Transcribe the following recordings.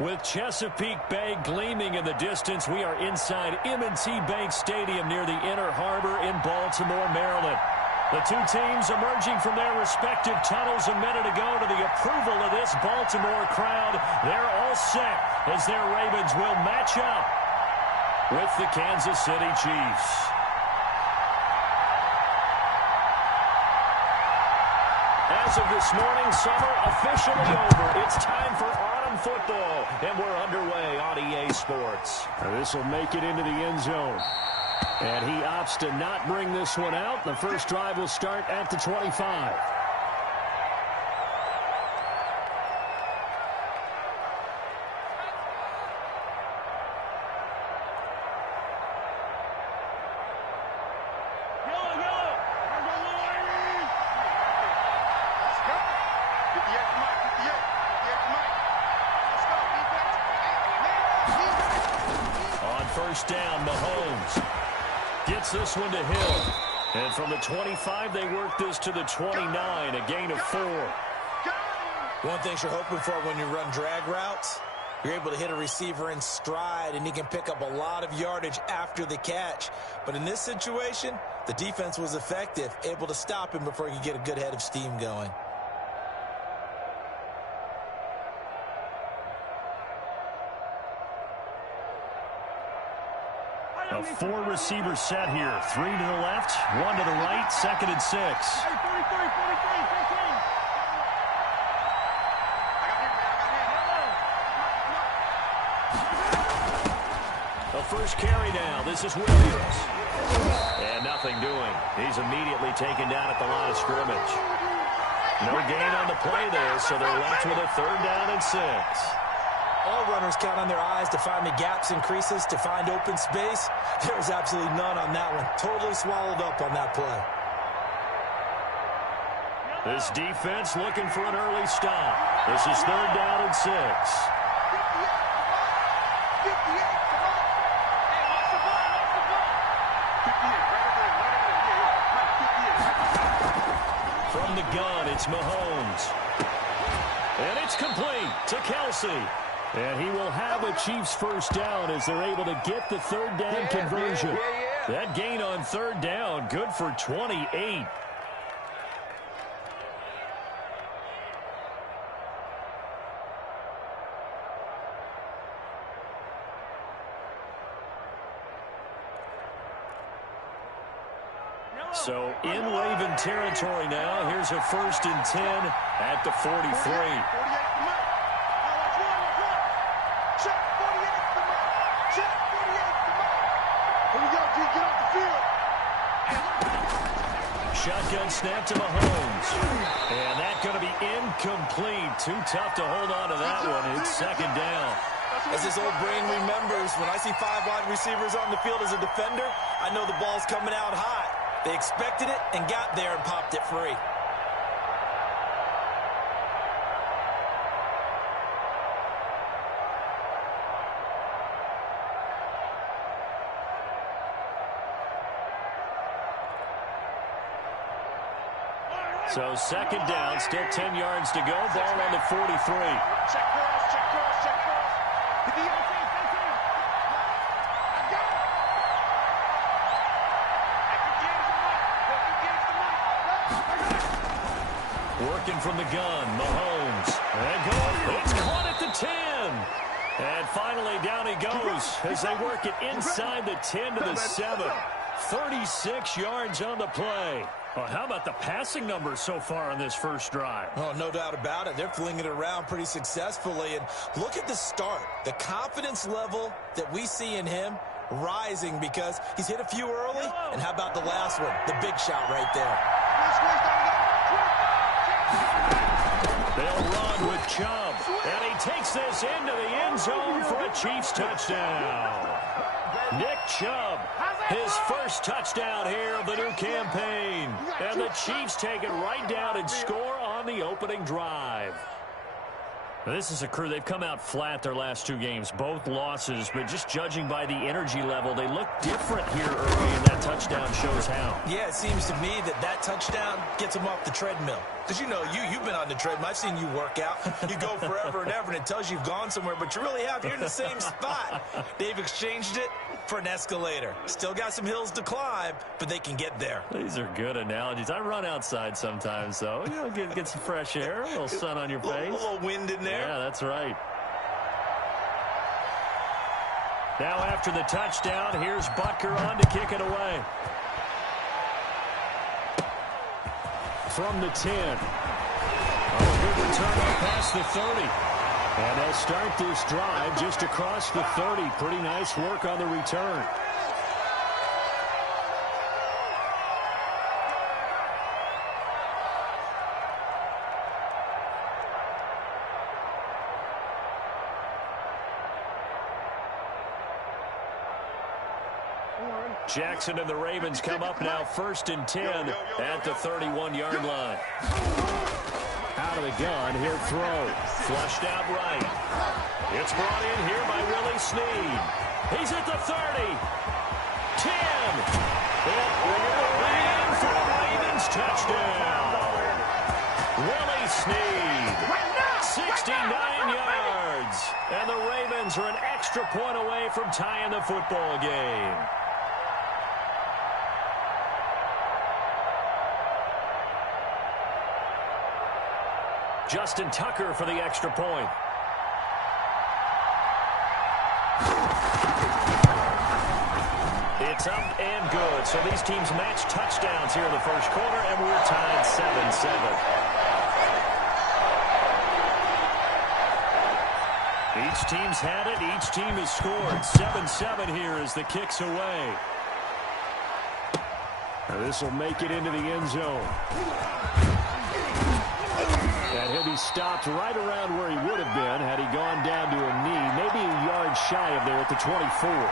With Chesapeake Bay gleaming in the distance, we are inside M&T Bank Stadium near the Inner Harbor in Baltimore, Maryland. The two teams emerging from their respective tunnels a minute ago to the approval of this Baltimore crowd. They're all set as their Ravens will match up with the Kansas City Chiefs. As of this morning, summer officially over. It's time for autumn football, and we're underway on EA Sports. This will make it into the end zone. And he opts to not bring this one out. The first drive will start at the 25. First down, Mahomes gets this one to Hill. And from the 25, they work this to the 29, a gain of 4. One thing you're hoping for when you run drag routes, you're able to hit a receiver in stride, and he can pick up a lot of yardage after the catch. But in this situation, the defense was effective, able to stop him before he could get a good head of steam going. A 4-receiver set here. 3 to the left, 1 to the right, 2nd and 6. The first carry now. This is Williams. And nothing doing. He's immediately taken down at the line of scrimmage. No gain on the play there, so they're left with a 3rd down and 6. All runners count on their eyes to find the gaps and creases, to find open space. There's absolutely none on that one. Totally swallowed up on that play. This defense looking for an early stop. This is 3rd down and 6. From the gun, it's Mahomes. And it's complete to Kelsey. And he will have a Chiefs first down as they're able to get the 3rd down conversion. That gain on 3rd down, good for 28. So in Raven territory now, here's a 1st and 10 at the 43. Shotgun snap to Mahomes. And that's going to be incomplete. Too tough to hold on to that one. It's 2nd down. As his old brain remembers, when I see 5 wide receivers on the field as a defender, I know the ball's coming out high. They expected it and got there and popped it free. So 2nd down, still 10 yards to go. Ball on the 43. Check cross, check cross, check cross. Working from the gun, Mahomes. And go. It's caught at the 10. And finally down he goes as they work it inside the 10 to the 7. 36 yards on the play. Well, how about the passing numbers so far on this first drive? Oh, no doubt about it. They're flinging it around pretty successfully. And look at the start. The confidence level that we see in him rising because he's hit a few early. And how about the last one? The big shot right there. They'll run with Chubb. And he takes this into the end zone for a Chiefs touchdown. Nick Chubb, his first touchdown here of the new campaign. And the Chiefs take it right down and score on the opening drive. This is a crew. They've come out flat their last 2 games, both losses. But just judging by the energy level, they look different here early in that touchdown. touchdown shows how. Yeah, it seems to me that touchdown gets him off the treadmill. Because, you know, you've been on the treadmill. I've seen you work out. You go forever and ever, and it tells you you've gone somewhere, but you really have. You're in the same spot. They've exchanged it for an escalator. Still got some hills to climb, but they can get there. These are good analogies. I run outside sometimes, though. You know, get some fresh air, a little sun on your face. A little wind in there. Yeah, that's right. Now after the touchdown, here's Butker on to kick it away. From the 10. Oh, good return up past the 30. And they'll start this drive just across the 30. Pretty nice work on the return. Jackson and the Ravens come up now 1st and 10 at the 31-yard line. Out of the gun, here throw. Flushed out right. It's brought in here by Willie Snead. He's at the 30. 10. It will be in for the Ravens touchdown. Willie Snead. 69 yards. And the Ravens are an extra point away from tying the football game. Justin Tucker for the extra point. It's up and good. So these teams match touchdowns here in the first quarter, and we're tied 7-7. Each team's had it. Each team has scored. 7-7 here as the kick's away. Now this will make it into the end zone. And he'll be stopped right around where he would have been had he gone down to a knee, maybe a yard shy of there at the 24.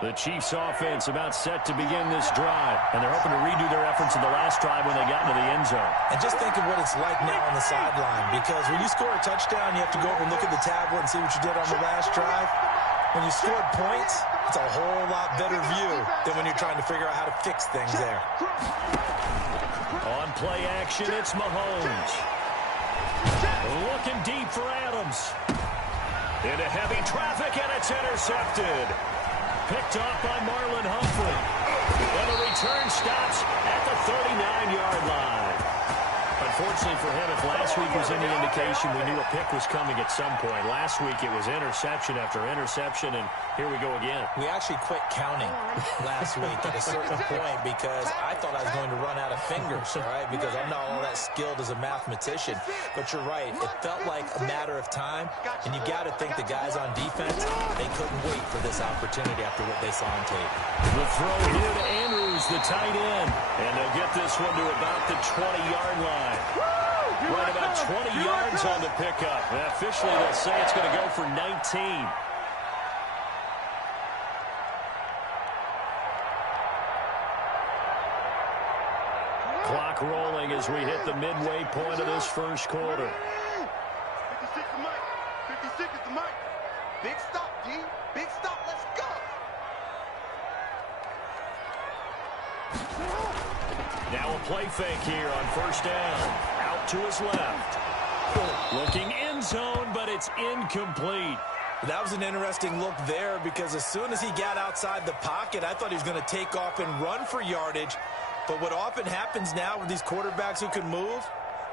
The Chiefs offense about set to begin this drive, and they're hoping to redo their efforts in the last drive when they got into the end zone. And just think of what it's like now on the sideline, because when you score a touchdown, you have to go over and look at the tablet and see what you did on the last drive. When you scored points, it's a whole lot better view than when you're trying to figure out how to fix things there. On play action, it's Mahomes. Looking deep for Adams. Into heavy traffic, and it's intercepted. Picked off by Marlon Humphrey. And the return stops at the 39-yard line. Unfortunately for him, if last week was any indication, we knew a pick was coming at some point. Last week it was interception after interception, and here we go again. We actually quit counting last week at a certain point because I thought I was going to run out of fingers, all right, because I'm not all that skilled as a mathematician. But you're right. It felt like a matter of time, and you got to think the guys on defense, they couldn't wait for this opportunity after what they saw on tape. The throw here to Andrews, the tight end, and they'll get this one to about the 20-yard line. Right about 20 yards on the pickup. And officially, they'll say it's going to go for 19. Clock rolling as we hit the midway point of this first quarter. 56 is the mic. 56 is the mic. Big stop, D. Big stop. Let's go. Now a play fake here on first down. Out to his left. Looking end zone, but it's incomplete. That was an interesting look there because as soon as he got outside the pocket, I thought he was going to take off and run for yardage. But what often happens now with these quarterbacks who can move,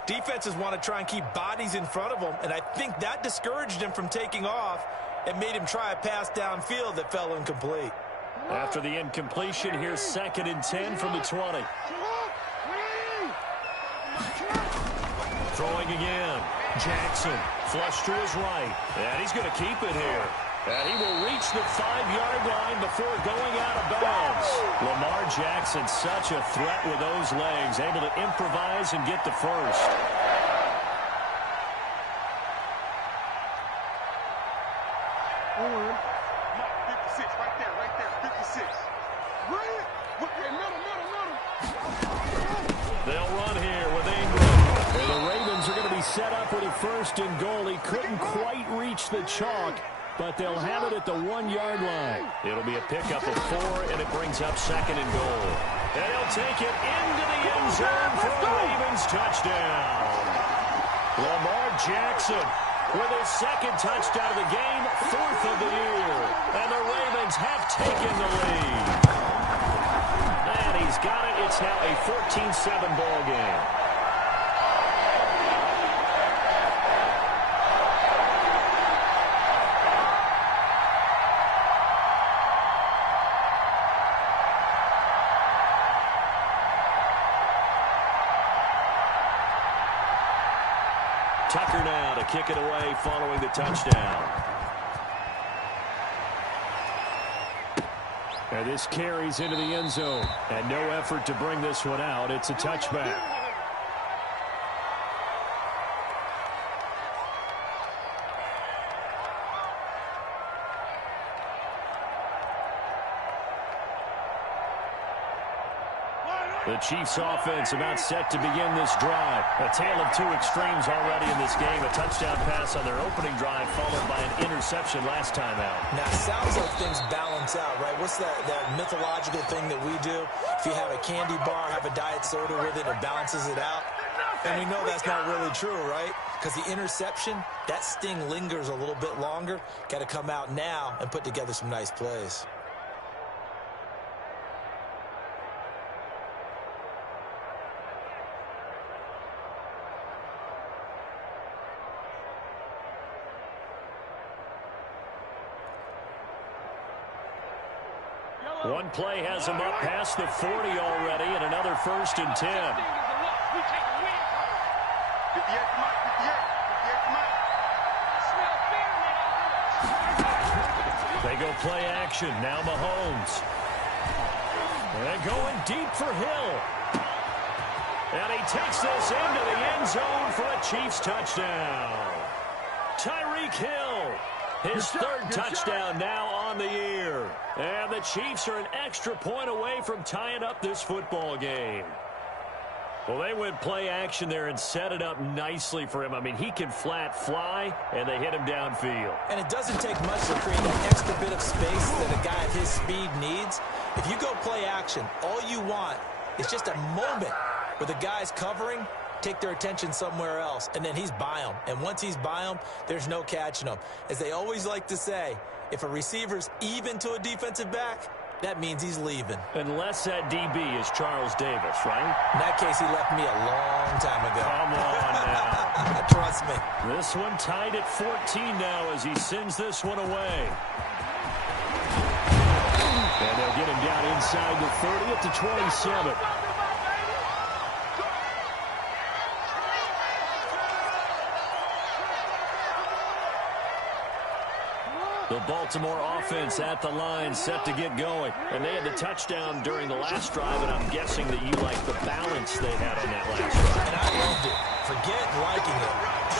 defenses want to try and keep bodies in front of them, and I think that discouraged him from taking off and made him try a pass downfield that fell incomplete. After the incompletion, here's 2nd and 10 from the 20. Throwing again. Jackson, flush to his right. And he's going to keep it here. And he will reach the 5-yard line before going out of bounds. Lamar Jackson, such a threat with those legs, able to improvise and get the first. They'll run here with Ingram. And the Ravens are going to be set up with a 1st and goal. He couldn't quite reach the chalk, but they'll have it at the 1-yard line. It'll be a pickup of 4, and it brings up 2nd and goal. And he'll take it into the end zone for a Ravens touchdown. Lamar Jackson with his 2nd touchdown of the game, 4th of the year. And the Ravens have taken the lead. And he's got it. It's now a 14-7 ball game. Tucker now to kick it away following the touchdown. And this carries into the end zone. And no effort to bring this one out. It's a touchback. The Chiefs offense about set to begin this drive. A tale of 2 extremes already in this game. A touchdown pass on their opening drive followed by an interception last time out. Now, it sounds like things balance out, right? What's that mythological thing that we do? If you have a candy bar, have a diet soda with it, it balances it out. And we know that's not really true, right? Because the interception, that sting lingers a little bit longer. Got to come out now and put together some nice plays. One play has him up past the 40 already, and another 1st and 10. 58 to Mike, 58 to Mike. They go play action. Now Mahomes. And going deep for Hill. And he takes this into the end zone for a Chiefs touchdown. Tyreek Hill. His 3rd touchdown now on the year. And the Chiefs are an extra point away from tying up this football game. Well, they went play action there and set it up nicely for him. I mean, he can flat fly, and they hit him downfield. And it doesn't take much to create that extra bit of space that a guy of his speed needs. If you go play action, all you want is just a moment where the guy's covering, take their attention somewhere else, and then he's by him. And once he's by him, there's no catching him. As they always like to say, if a receiver's even to a defensive back, that means he's leaving. Unless that DB is Charles Davis, right? In that case, he left me a long time ago. Come on now. Trust me. This one tied at 14 now as he sends this one away. And they'll get him down inside the 30 at the 27. The Baltimore offense at the line, set to get going. And they had the touchdown during the last drive, and I'm guessing that you like the balance they had on that last drive. And I loved it. Forget liking it.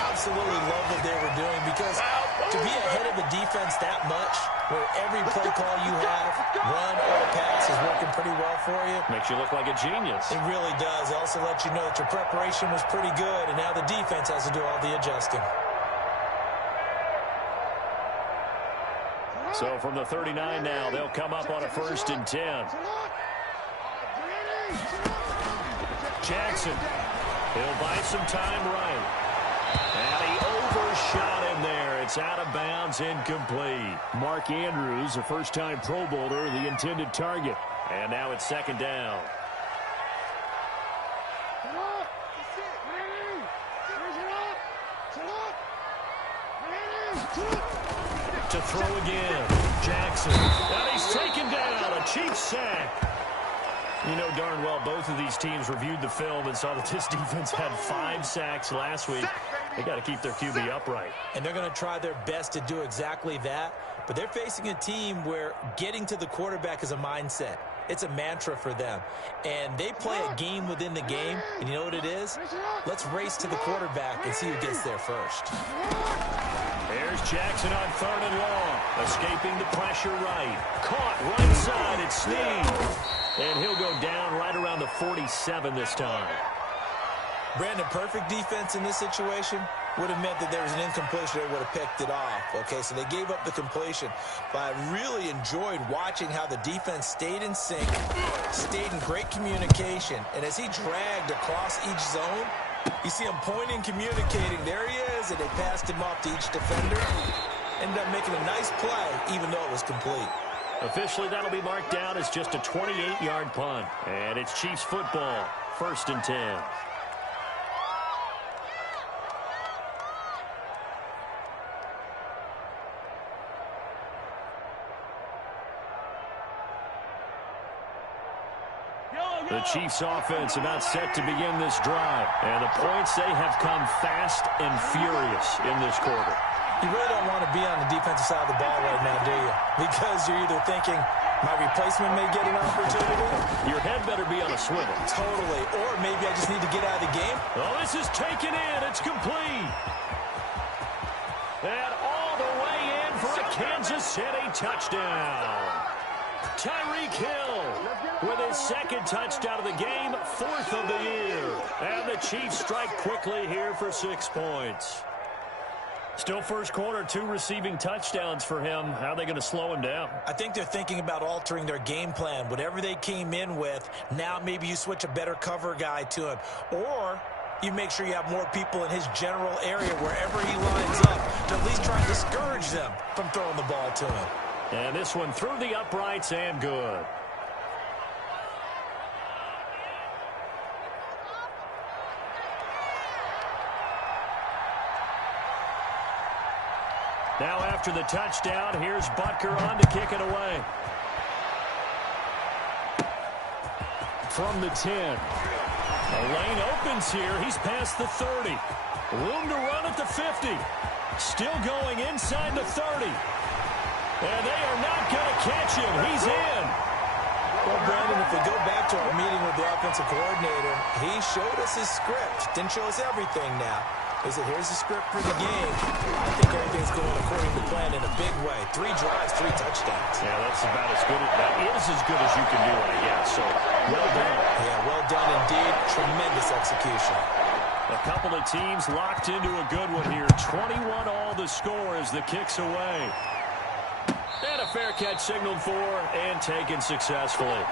Absolutely love what they were doing, because to be ahead of a defense that much, where every play call you have, run or pass, is working pretty well for you. Makes you look like a genius. It really does. It also lets you know that your preparation was pretty good, and now the defense has to do all the adjusting. So from the 39 now, they'll come up on a 1st and 10. Jackson, he'll buy some time right. And he overshot him there. It's out of bounds, incomplete. Mark Andrews, a first-time Pro Bowler, the intended target. And now it's 2nd down. To throw again. Jackson. And he's taken down. A Chiefs sack. You know darn well both of these teams reviewed the film and saw that this defense had 5 sacks last week. They got to keep their QB upright. And they're going to try their best to do exactly that. But they're facing a team where getting to the quarterback is a mindset. It's a mantra for them. And they play a game within the game. And you know what it is? Let's race to the quarterback and see who gets there first. Here's Jackson on 3rd and long. Escaping the pressure right. Caught right side. It's Snead. And he'll go down right around the 47 this time. Brandon, perfect defense in this situation would have meant that there was an incompletion. They would have picked it off. Okay, so they gave up the completion. But I really enjoyed watching how the defense stayed in sync, stayed in great communication. And as he dragged across each zone, you see him pointing, communicating. There he is, and they passed him off to each defender. Ended up making a nice play, even though it was complete. Officially, that'll be marked down as just a 28-yard punt. And it's Chiefs football, 1st and 10. The Chiefs offense about set to begin this drive. And the points, they have come fast and furious in this quarter. You really don't want to be on the defensive side of the ball right now, do you? Because you're either thinking, my replacement may get an opportunity. Your head better be on a swivel. Totally. Or maybe I just need to get out of the game. Oh, this is taken in. It's complete. And all the way in for a Kansas City touchdown. Tyreek Hill with his 2nd touchdown of the game, 4th of the year. And the Chiefs strike quickly here for 6 points. Still first quarter, 2 receiving touchdowns for him. How are they going to slow him down? I think they're thinking about altering their game plan. Whatever they came in with, now maybe you switch a better cover guy to him. Or you make sure you have more people in his general area wherever he lines up to at least try and discourage them from throwing the ball to him. And this one through the uprights and good. Now after the touchdown, here's Butker on to kick it away. From the 10. The lane opens here. He's past the 30. Room to run at the 50. Still going inside the 30. And they are not going to catch him. He's in. Well, Brandon, if we go back to our meeting with the offensive coordinator, he showed us his script. Didn't show us everything now. He said, here's the script for the game. I think everything's going according to plan in a big way. 3 drives, 3 touchdowns. Yeah, that's about as good. That is as good as you can do, I guess. So, well done. Yeah, well done indeed. Tremendous execution. A couple of teams locked into a good one here. 21 all the score as the kick's away. And a fair catch signaled for and taken successfully.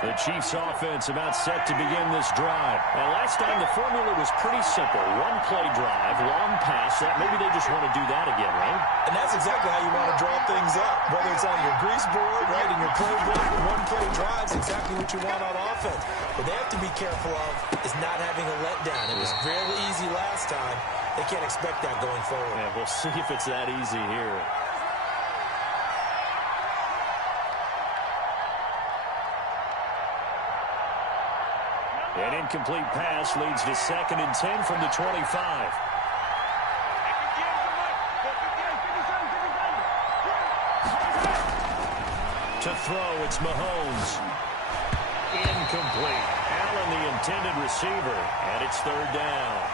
The Chiefs offense about set to begin this drive. And last time the formula was pretty simple. 1 play drive, long pass. That maybe they just want to do that again, right? And that's exactly how you want to draw things up. Whether it's on your grease board, right, in your playbook, 1 play drives exactly what you want on offense. What they have to be careful of is not having a letdown. It was fairly easy last time. They can't expect that going forward. Yeah, we'll see if it's that easy here. An incomplete pass leads to 2nd and 10 from the 25. To throw, it's Mahomes. Incomplete. Allen, the intended receiver, and it's 3rd down.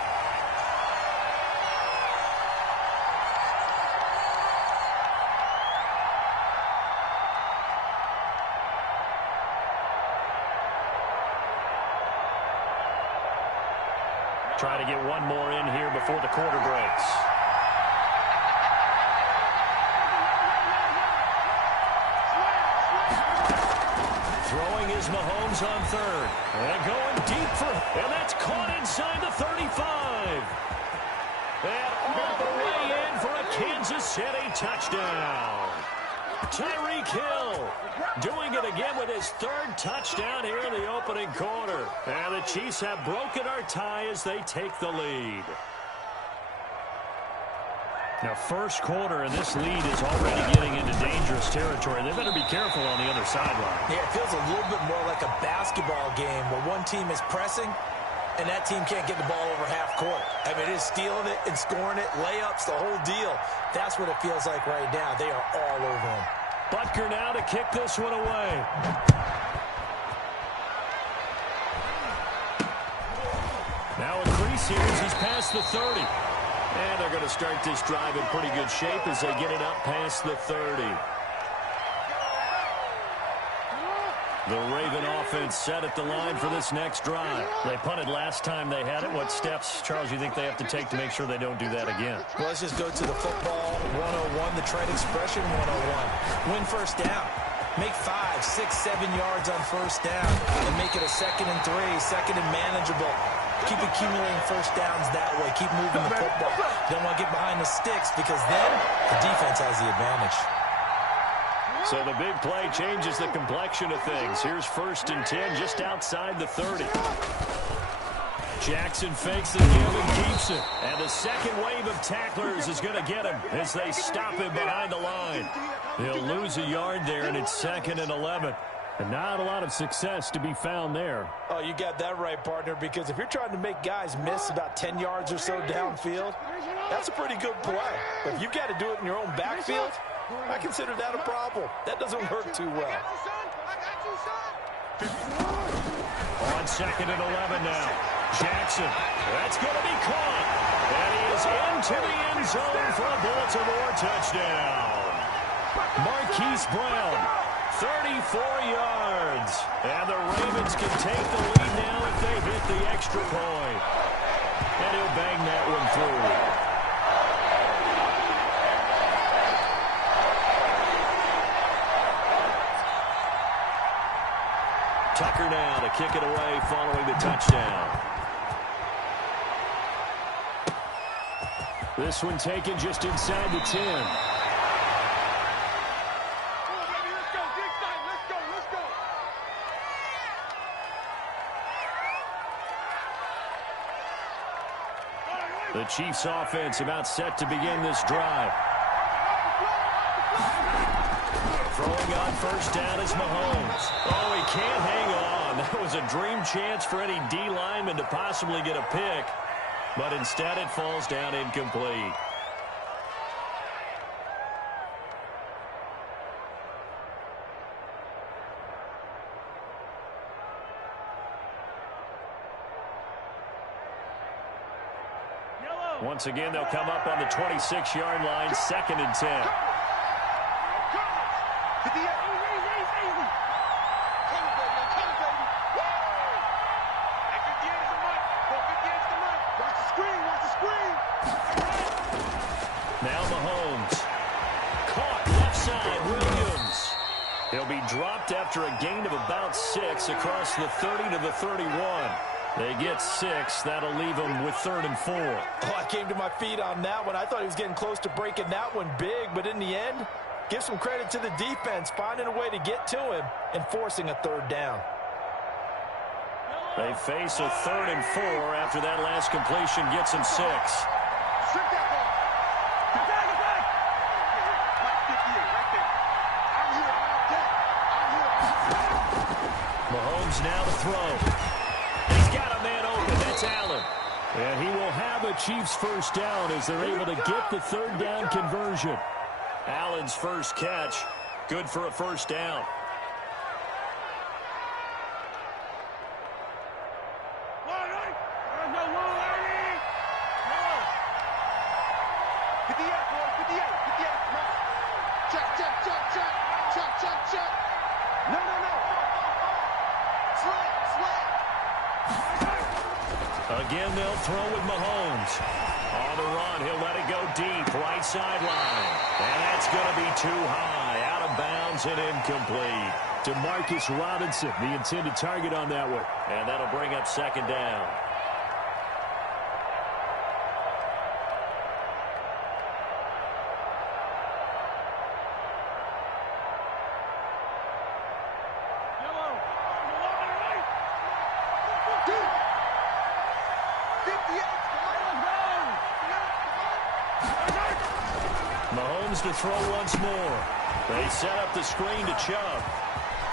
Try to get one more in here before the quarter breaks. Throwing is Mahomes on 3rd. And going deep for, and that's caught inside the 35. And all the way in for a Kansas City touchdown. Tyreek Hill doing it again with his 3rd touchdown here in the opening quarter. And the Chiefs have broken our tie as they take the lead. Now, first quarter, and this lead is already getting into dangerous territory. They better be careful on the other sideline. Yeah, it feels a little bit more like a basketball game where one team is pressing and that team can't get the ball over half court. I mean, it is stealing it and scoring it, layups, the whole deal. That's what it feels like right now. They are all over them. Butker now to kick this one away. Now a crease here as he's past the 30. And they're going to start this drive in pretty good shape as they get it up past the 30. The Raven offense set at the line for this next drive. They punted last time they had it. What steps, Charles, you think they have to take to make sure they don't do that again? Well, let's just go to the football 101, the trade expression 101. Win first down. Make 5, 6, 7 yards on first down and make it a 2nd and 3, second and manageable. Keep accumulating first downs that way. Keep moving the football. You don't want to get behind the sticks because then the defense has the advantage. So the big play changes the complexion of things. Here's 1st and 10 just outside the 30. Jackson fakes the give and keeps it. And the second wave of tacklers is going to get him as they stop him behind the line. He'll lose a yard there, and it's 2nd and 11. And not a lot of success to be found there. Oh, you got that right, partner, because if you're trying to make guys miss about 10 yards or so downfield, that's a pretty good play. But if you've got to do it in your own backfield, I consider that a problem. That doesn't work too well. On 2nd and 11 now. Jackson, that's going to be caught. And he is into the end zone for a Baltimore touchdown. Marquise Brown, 34 yards. And the Ravens can take the lead now if they hit the extra point. And he'll bang that one through. Tucker now to kick it away following the touchdown. This one taken just inside the 10. The Chiefs offense about set to begin this drive. Throwing on first down is Mahomes. Oh, he can't hang on. That was a dream chance for any D lineman to possibly get a pick. But instead it falls down incomplete. Once again, they'll come up on the 26-yard line, 2nd and 10. Now Mahomes. Caught left side, Williams. He'll be dropped after a gain of about 6 across the 30 to the 31. They get 6. That'll leave them with 3rd and 4. Oh, I came to my feet on that one. I thought he was getting close to breaking that one big, but in the end, give some credit to the defense, finding a way to get to him and forcing a 3rd down. They face a 3rd and 4 after that last completion gets them 6. Mahomes now to throw. He's got a man open. That's Allen. And he will have a Chiefs first down as they're able to get the 3rd down conversion. Allen's first catch, good for a first down. Again, they'll throw with Mahomes. On the run, he'll let it go deep, right sideline. And that's going to be too high, out of bounds and incomplete. Demarcus Robinson, the intended target on that one. And that'll bring up 2nd down. Mahomes to throw once more. They set up the screen to Chubb.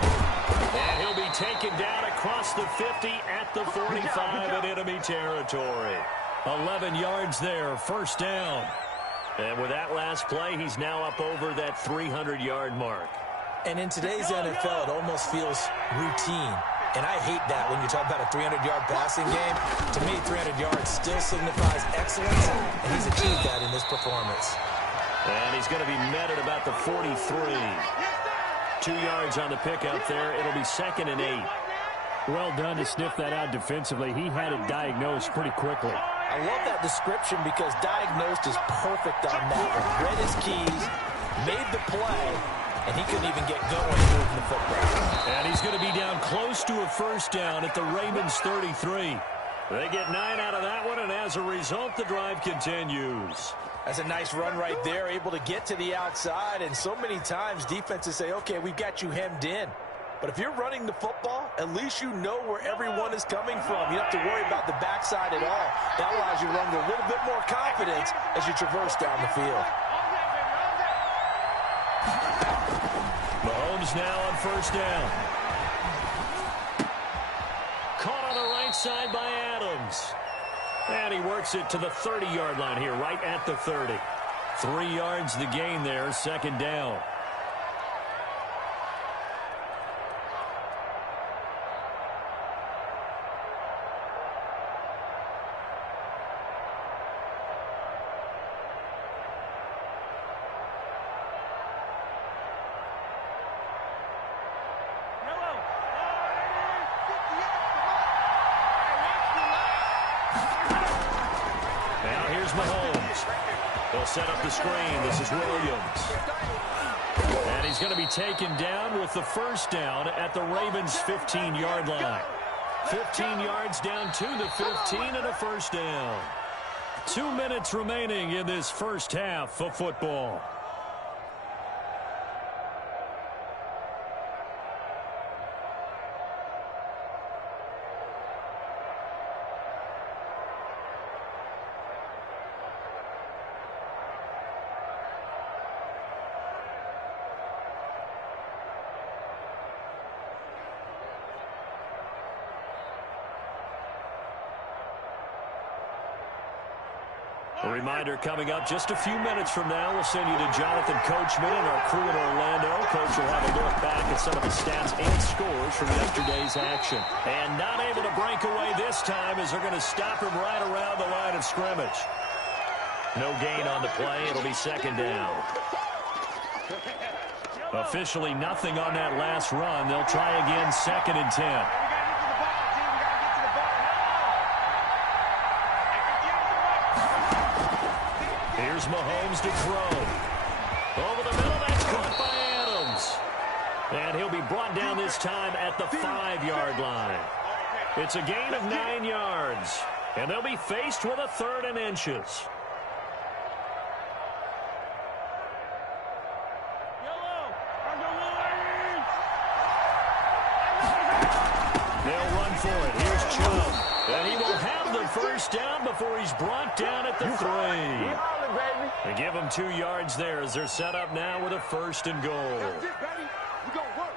And he'll be taken down across the 50 at the 45 in enemy territory. 11 yards there, first down. And with that last play, he's now up over that 300-yard mark. And in today's NFL, it almost feels routine. And I hate that when you talk about a 300-yard passing game. To me, 300 yards still signifies excellence, and he's achieved that in this performance. And he's going to be met at about the 43. 2 yards on the pickup there. It'll be 2nd and 8. Well done to sniff that out defensively. He had it diagnosed pretty quickly. I love that description because diagnosed is perfect on that one. Read his keys, made the play, and he couldn't even get going moving the football. And he's going to be down close to a first down at the Ravens 33. They get 9 out of that one, and as a result, the drive continues. That's a nice run right there, able to get to the outside, and so many times defenses say, okay, we've got you hemmed in. But if you're running the football, at least you know where everyone is coming from. You don't have to worry about the backside at all. That allows you to run with a little bit more confidence as you traverse down the field. Mahomes now on first down. Caught on the right side by Adams. And he works it to the 30-yard line here, right at the 30. 3 yards the gain there, 2nd down. Mahomes. They'll set up the screen. This is Williams. And he's going to be taken down with the first down at the Ravens' 15-yard line. 15 yards down to the 15 and a first down. 2 minutes remaining in this first half of football. A reminder coming up just a few minutes from now. We'll send you to Jonathan Coachman and our crew in Orlando. Coach will have a look back at some of the stats and scores from yesterday's action. And not able to break away this time as they're going to stop him right around the line of scrimmage. No gain on the play. It'll be 2nd down. Officially nothing on that last run. They'll try again 2nd and 10. Here's Mahomes to throw. Over the middle, that's caught by Adams. And he'll be brought down this time at the 5-yard line. It's a gain of 9 yards. And they'll be faced with a 3rd and inches. They'll run for it. Here's Chubb. And he will have the first down before he's brought down at the 3. They give him 2 yards there as they're set up now with a 1st and goal. That's it, baby. We gonna work.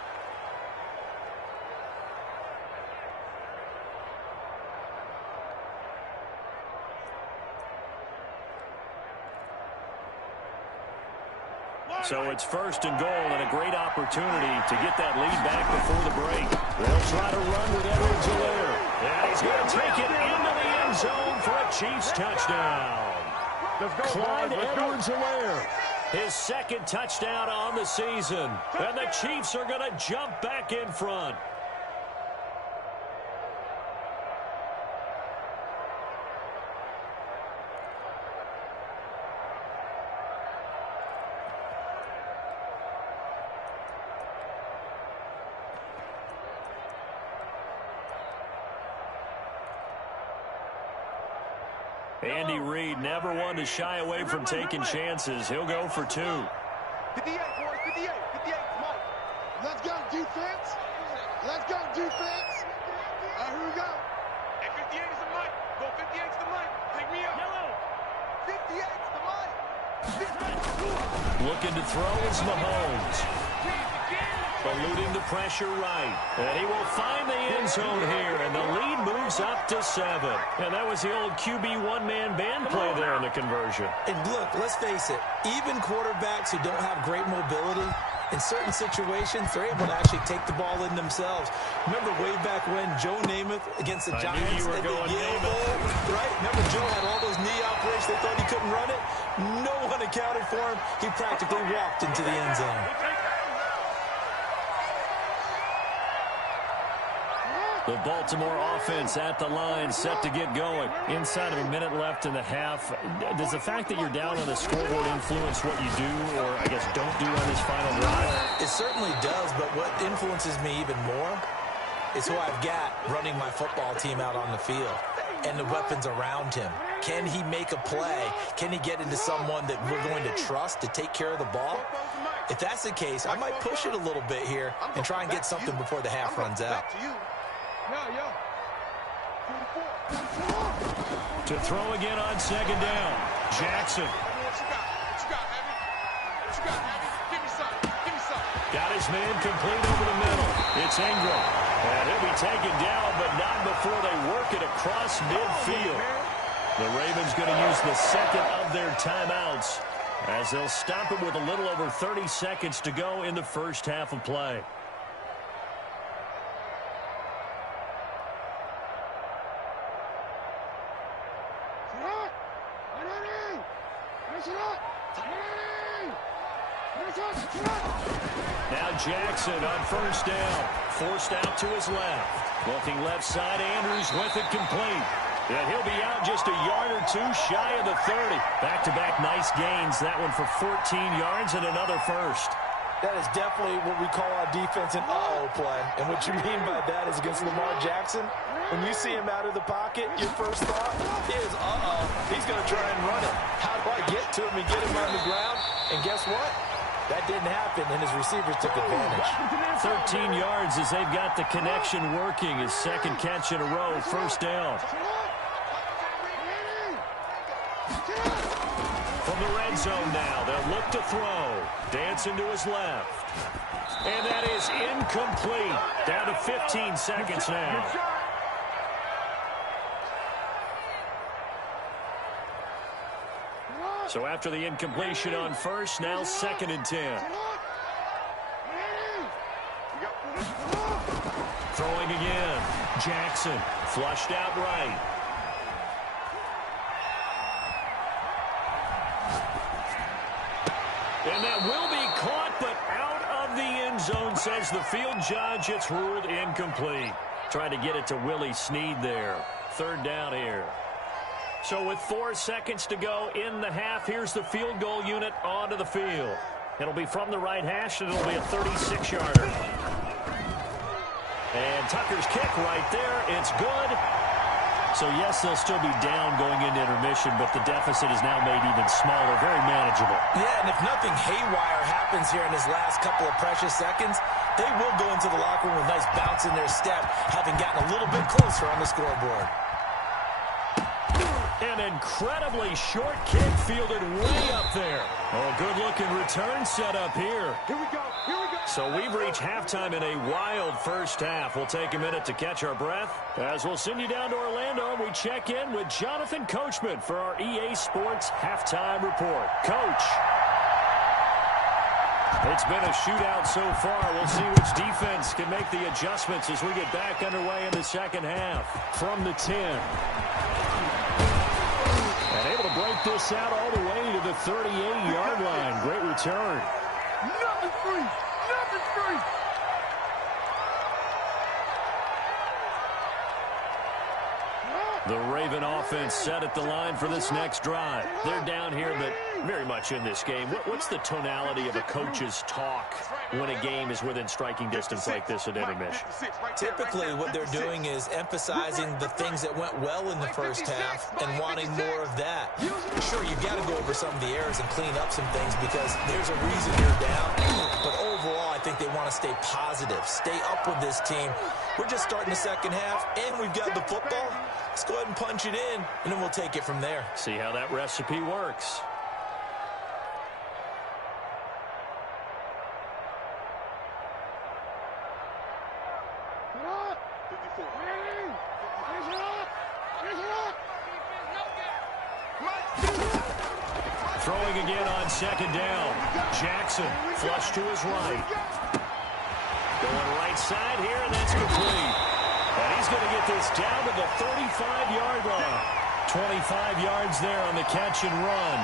So it's 1st and goal and a great opportunity to get that lead back before the break. They'll try to run with Edwards-Helaire. And he's going to take it into the end zone for a Chiefs touchdown. Clyde Edwards-Helaire, his 2nd touchdown on the season. And the Chiefs are going to jump back in front. Andy Reid never one to shy away from taking chances. He'll go for 2. 58, boys, 58, 58, come on. Let's go, defense. Let's go, defense. All right, here we go. Hey, 58 is the mic. Go 58 is the mic. Take me up. Yellow. 58 is the mic. Looking to throw is Mahomes. Eluding the pressure right. And he will find the end zone here, and the lead moves up to 7. And that was the old QB one-man band play there in the conversion. And look, let's face it, even quarterbacks who don't have great mobility In certain situations, they're able to actually take the ball in themselves. Remember way back when Joe Namath against the Giants? I knew you were going Namath. Right? Remember Joe had all those knee operations. They thought he couldn't run it. No one accounted for him. He practically walked into the end zone. The Baltimore offense at the line, set to get going. Inside of a minute left in the half. Does the fact that you're down on the scoreboard influence what you do, or I guess don't do on this final drive? It certainly does, but what influences me even more is who I've got running my football team out on the field and the weapons around him. Can he make a play? Can he get into someone that we're going to trust to take care of the ball? If that's the case, I might push it a little bit here and try and get something before the half runs out. To throw again on second down. Jackson. Got his man complete over the middle. It's Ingram. And he'll be taken down, but not before they work it across midfield. The Ravens going to use the second of their timeouts as they'll stop it with a little over 30 seconds to go in the first half of play. Now Jackson on first down. Forced out to his left. Looking left side, Andrews with it complete. And he'll be out just a yard or two shy of the 30. Back-to-back nice gains. That one for 14 yards and another first. That is definitely what we call our defense an uh-oh play. And what you mean by that is against Lamar Jackson, when you see him out of the pocket, your first thought is, uh-oh, he's going to try and run it. How do I get to him and get him on the ground? And guess what? That didn't happen, and his receivers took advantage. 13 yards as they've got the connection working. His second catch in a row, first down. From the red zone now, they'll look to throw. Dancing to his left. And that is incomplete. Down to 15 seconds now. So after the incompletion on first, now 2nd and 10. Throwing again. Jackson flushed out right. And that will be caught, but out of the end zone, says the field judge. It's ruled incomplete. Trying to get it to Willie Snead there. 3rd down here. So with 4 seconds to go in the half, here's the field goal unit onto the field. It'll be from the right hash, and it'll be a 36-yarder. And Tucker's kick right there. It's good. So, yes, they'll still be down going into intermission, but the deficit is now made even smaller, very manageable. Yeah, and if nothing haywire happens here in his last couple of precious seconds, they will go into the locker room with a nice bounce in their step, having gotten a little bit closer on the scoreboard. An incredibly short kick fielded way up there. Oh, good-looking return set up here. Here we go. Here we go. So we've reached halftime in a wild first half. We'll take a minute to catch our breath as we'll send you down to Orlando and we check in with Jonathan Coachman for our EA Sports Halftime Report. Coach. It's been a shootout so far. We'll see which defense can make the adjustments as we get back underway in the second half. From the 10. And able to break this out all the way to the 38-yard line. Great return. Nothing free. Nothing free. The Raven offense set at the line for this next drive. They're down here, but very much in this game. What's the tonality of a coach's talk when a game is within striking distance like this at intermission? Typically, what they're doing is emphasizing the things that went well in the first half and wanting more of that. Sure, you've got to go over some of the errors and clean up some things because there's a reason you're down. But overall, I think they want to stay positive, stay up with this team. We're just starting the second half, and we've got the football. Let's go ahead and punch it in, and then we'll take it from there. See how that recipe works. Throwing again on second down. Jackson, flush to his right. Going right side here, and that's complete. And he's going to get this down to the 35-yard line. 25 yards there on the catch and run.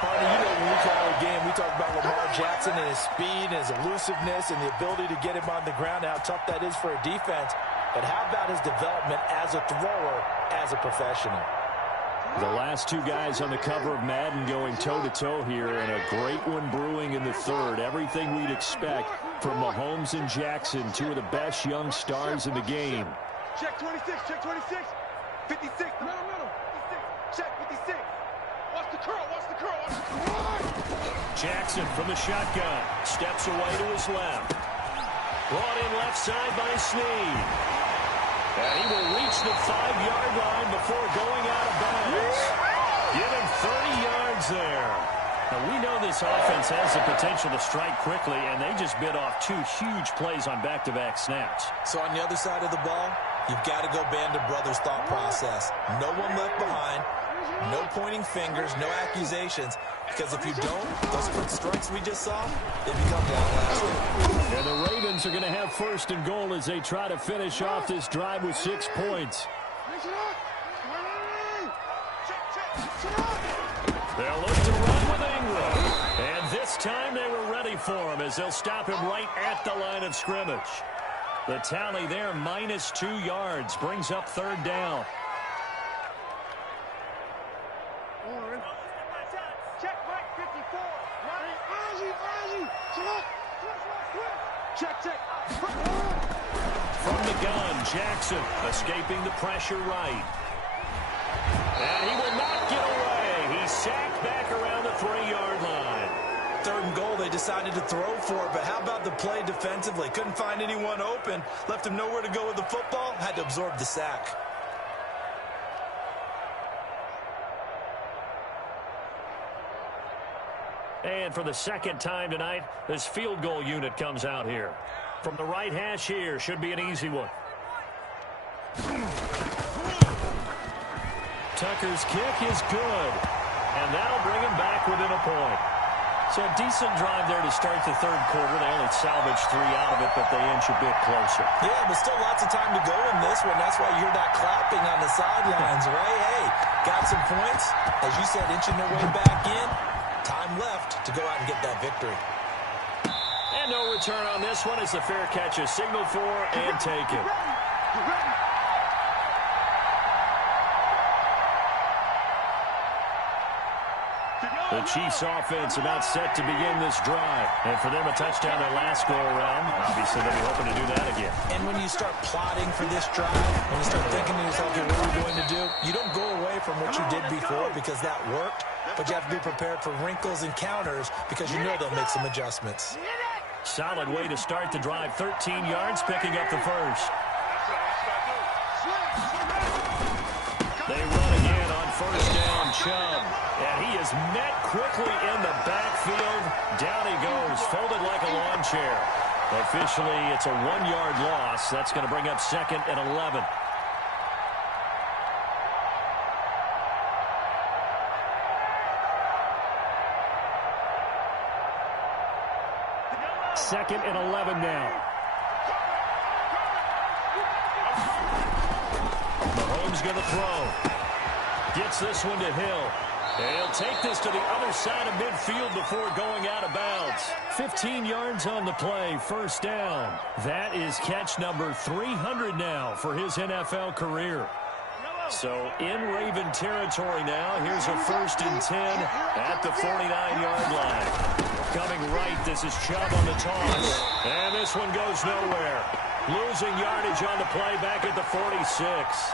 Partner, you know when we call a game, we talk about Lamar Jackson and his speed and his elusiveness and the ability to get him on the ground and how tough that is for a defense. But how about his development as a thrower, as a professional? The last two guys on the cover of Madden going toe-to-toe here, and a great one brewing in the third. Everything we'd expect from Mahomes and Jackson, two of the best young stars in the game. Check 26, check 26. 56, middle. 56, check 56. Watch the curl, watch the curl, watch the curl. Jackson from the shotgun. Steps away to his left. Brought in left side by Snead. And he will reach the 5-yard line before going out of bounds. Give him 30 yards there. Now, we know this offense has the potential to strike quickly, and they just bit off two huge plays on back-to-back snaps. So on the other side of the ball, you've got to go Band of Brothers thought process. No one left behind. No pointing fingers, no accusations, because if you don't, those quick strikes we just saw, they become long-lasting. And the Ravens are going to have first and goal as they try to finish off this drive with 6 points. They'll look to run with Ingram. And this time they were ready for him as they'll stop him right at the line of scrimmage. The tally there, -2 yards, brings up third down. Check right 54. Check. From the gun, Jackson escaping the pressure right. And he will not get away. He's sacked back around the 3-yard line. Third and goal, they decided to throw for it, but how about the play defensively? Couldn't find anyone open, left him nowhere to go with the football, had to absorb the sack. And for the second time tonight, this field goal unit comes out here. From the right hash here, should be an easy one. Tucker's kick is good. And that'll bring him back within a point. So a decent drive there to start the third quarter. They only salvaged 3 out of it, but they inch a bit closer. Yeah, but still lots of time to go in this one. That's why you're not clapping on the sidelines, right? Hey, got some points. As you said, inching their way back in. Time left to go out and get that victory. And no return on this one as the fair catch is signaled for and taken. The Chiefs offense about set to begin this drive. And for them, a touchdown their last go-around. Obviously, they'll be hoping to do that again. And when you start plotting for this drive, when you start thinking to yourself, okay, what are we going to do? You don't go away from what you did before because that worked. But you have to be prepared for wrinkles and counters because you know they'll make some adjustments. Solid way to start the drive. 13 yards, picking up the first. They run again on first down, Chubb. And he is met quickly in the backfield. Down he goes, folded like a lawn chair. Officially, it's a 1-yard loss. That's going to bring up 2nd and 11. Second and 11 now. Mahomes going to throw. Gets this one to Hill. And he'll take this to the other side of midfield before going out of bounds. 15 yards on the play, first down. That is catch number 300 now for his NFL career. So in Raven territory now, here's a 1st and 10 at the 49-yard line. Coming right, this is Chubb on the toss. And this one goes nowhere. Losing yardage on the play back at the 46.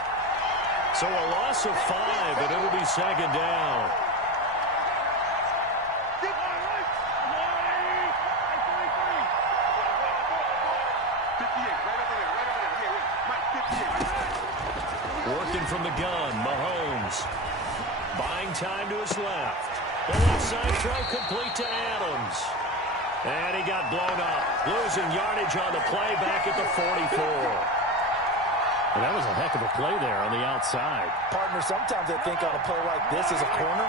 So a loss of 5, and it'll be 2nd down. Working from the gun, Mahomes. Buying time to his left. The left side throw complete to Adams. And he got blown up. Losing yardage on the play back at the 44. And that was a heck of a play there on the outside. Partner, sometimes I think on a play like this as a corner,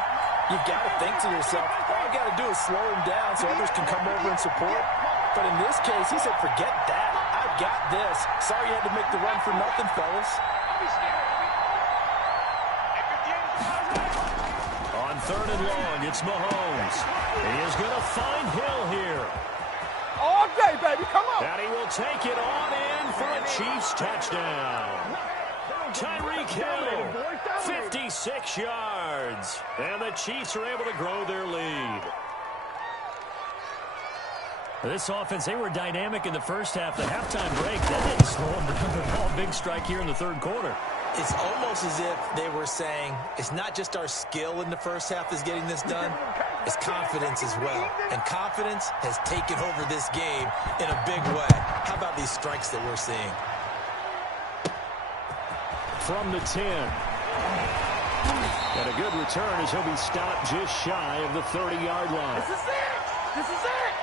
You've got to think to yourself, all you got to do is slow him down so others can come over and support. But in this case, he said, forget that. I've got this. Sorry you had to make the run for nothing, fellas. On 3rd and long, it's Mahomes. He is going to find Hill here. All day, baby. Come on. And he will take it on in for a Chiefs touchdown. Tyreek Hill, 56 yards. And the Chiefs are able to grow their lead. This offense, they were dynamic in the first half. The halftime break, that didn't slow them down at all. Big strike here in the 3rd quarter. It's almost as if they were saying, it's not just our skill in the first half that's getting this done, it's confidence as well. And confidence has taken over this game in a big way. How about these strikes that we're seeing? From the 10. And a good return as he'll be stopped just shy of the 30-yard line. This is it. This is it.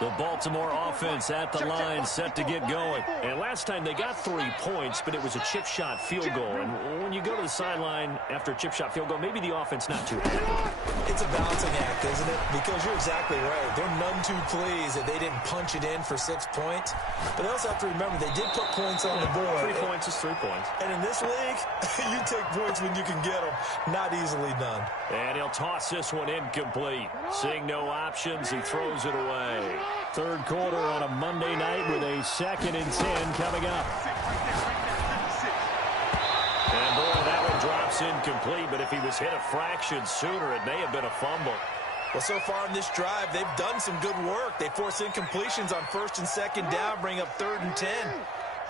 The Baltimore offense at the line, set to get going. And last time they got 3 points, but it was a chip shot field goal. And when you go to the sideline after a chip shot field goal, maybe the offense not too happy. It's a balancing act, isn't it? Because you're exactly right. They're none too pleased that they didn't punch it in for 6 points. But they also have to remember they did put points on the board. 3 points is 3 points. And in this league, you take points when you can get them. Not easily done. And he'll toss this one incomplete. Seeing no options, he throws it away. 3rd quarter on a Monday night with a 2nd and 10 coming up. And boy, that one drops incomplete, but if he was hit a fraction sooner, it may have been a fumble. Well, so far in this drive, they've done some good work. They force incompletions on 1st and 2nd down, bring up 3rd and 10.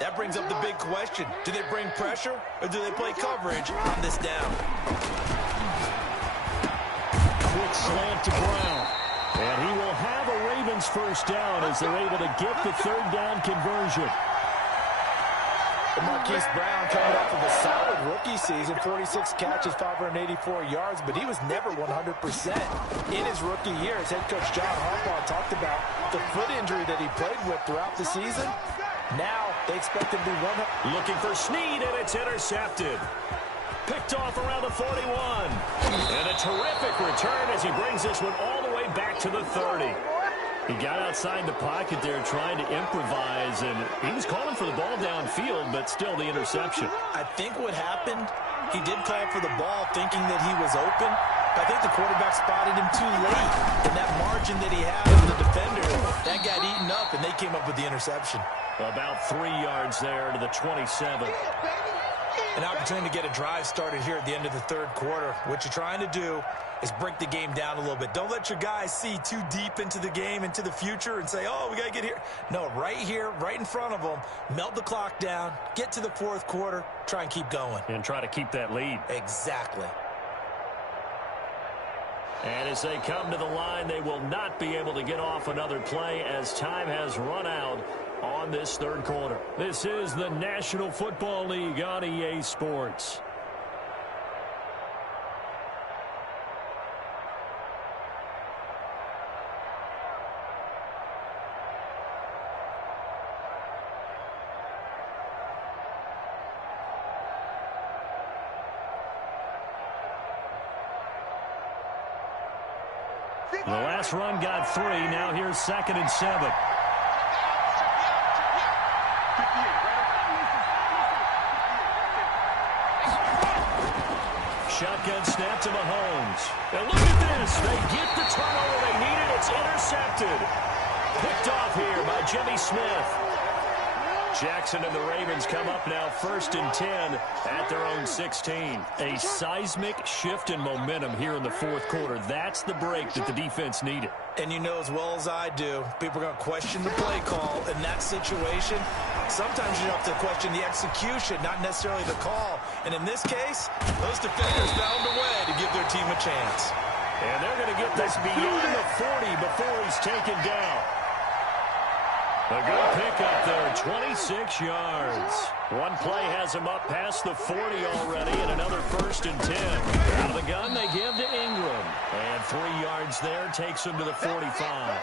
That brings up the big question. Do they bring pressure, or do they play coverage on this down? Quick slant to Brown. And he will have a Ravens first down as they're able to get the 3rd down conversion. Marquise Brown coming off of a solid rookie season, 46 catches, 584 yards, but he was never 100% in his rookie year. As head coach John Harbaugh talked about the foot injury that he played with throughout the season. Now they expect him to be 100. Looking for Snead, and it's intercepted. Picked off around the 41. And a terrific return as he brings this one all the way back to the 30. He got outside the pocket there trying to improvise, and he was calling for the ball downfield, but still the interception. I think what happened, he did call for the ball thinking that he was open. I think the quarterback spotted him too late. And that margin that he had with the defender, that got eaten up, and they came up with the interception. About 3 yards there to the 27. An opportunity to get a drive started here at the end of the 3rd quarter. What you're trying to do is break the game down a little bit. Don't let your guys see too deep into the game, into the future, and say, oh, we got to get here. No, right here, right in front of them, melt the clock down, get to the 4th quarter, try and keep going. And try to keep that lead. Exactly. And as they come to the line, they will not be able to get off another play as time has run out on this 3rd quarter. This is the National Football League on EA Sports. The last run got 3. Now here's 2nd and 7. Shotgun snap to Mahomes. And look at this. They get the turnover they needed. It's intercepted. Picked off here by Jimmy Smith. Jackson and the Ravens come up now 1st and 10 at their own 16. A seismic shift in momentum here in the 4th quarter. That's the break that the defense needed. And you know as well as I do, people are going to question the play call in that situation. Sometimes you have to question the execution, not necessarily the call. And in this case, those defenders found a way to give their team a chance. And they're going to get this beyond the 40 before he's taken down. A good pickup there, 26 yards. One play has him up past the 40 already, and another 1st and 10. Out of the gun, they give to Ingram. And 3 yards there takes him to the 45.